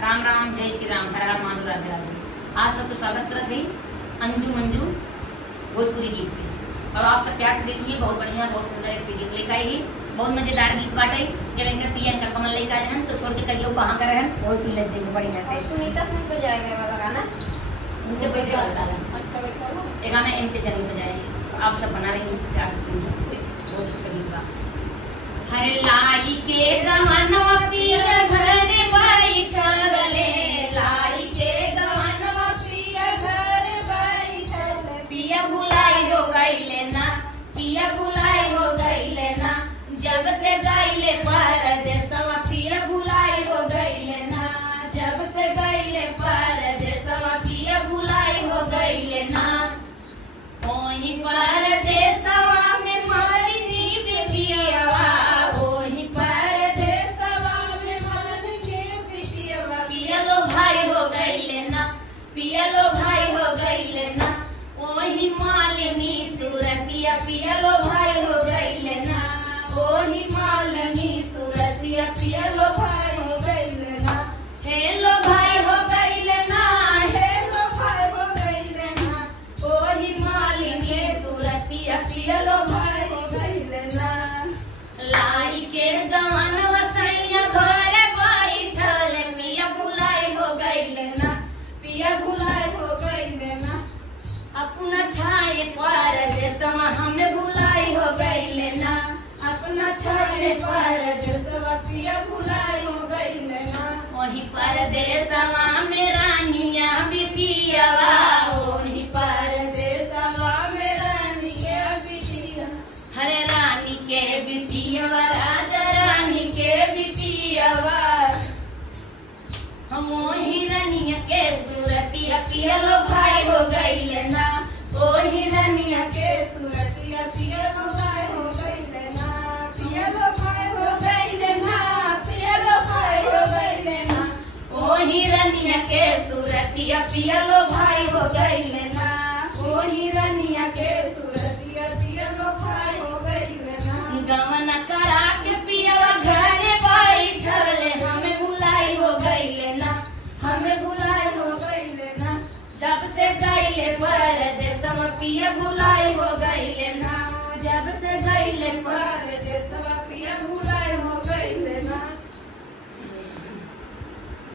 राम राम, जय श्री राम, हर हर महादेव, राधे राधे। आप सबको स्वागत करते हैं अंजू मंजू भोजपुरी गीत पे। और आप सब प्यार से देखिए, बहुत बढ़िया, बहुत सुंदर एक गीत लेकर आई है, बहुत मजेदार गीत बाटे। जब इनका पिया इनका कमल लेकर आए हैं तो छोड़ के करियो कहाँ कर रहे हैं, बहुत सुन लेते हैं बढ़िया से। सुनीता सिंह पे जाएगा वाला गाना, उनके पैसे वाला अच्छा बैठा हो एक गाना इन पे चली बजाएगी। आप सब बना रही हैं, प्यार से सुनिए, बहुत अच्छा गीत बा। हर लाई के गमनवा पिया घर बैठले, लाई के गमनवा पिया घर बैठले, पिया भुलाई हो गईले ना, पिया भुलाई हो गईले ना, जब से गईले परदेसवा पिया भुलाई हो गईले ना, जब से गईले परदेसवा पिया भुलाई हो गईले ना। ओही परदेसवा में मारी नी बिटियावा, ओही परदेसवा में मारी नी बिटियावा, पिया लो भाई हो गईले ना, पिया लो भाई हो गईले ना, ओही मालिनी सूरतिया पिया लो भाई हो गईले ना, ओही मालिनी सूरतिया पिया लो भाई हो गईले ना। हेलो भाई हो गईले ना, हेलो भाई हो गईले ना, ओही मालिनी सूरतिया पिया लो भाई हो गईले ना। लाई के गवनवा सैया घर बैठले, पिया भुलाई हो गईले ना, पिया भुलाई हो गईले ना, अपना छाए परदेसवा हमें भुलाई हो गईले ना, अपना छाए परदेसवा पिया भुलाई हो गईले ना। वही परदेसवा में रानिया बिटियावा, वही परदेसवा में रानिया बिटिया, हरे रानी के बिटियावा, राजा रानी के बिटियावा, हम वही रानिया के सूरतिया पिया लो भाई हो गईले ना, वही रानिया के सूरतिया पिया लो भाई हो गईले ना, पिया लो भाई हो गईले ना, पिया लो भाई हो गईले ना, वही रानिया के सूरतिया पिया लो भाई हो गईले ना, वही रानिया के सूरतिया पिया लो भाई हो गईले ना। गवन करा के पियावा घर बैठले, हमें भुलाई हो गईले ना, हमें भुलाई हो गईले ना, जब से गईले परदेसवा पिया भुलाई हो गईले ना, जब से गईले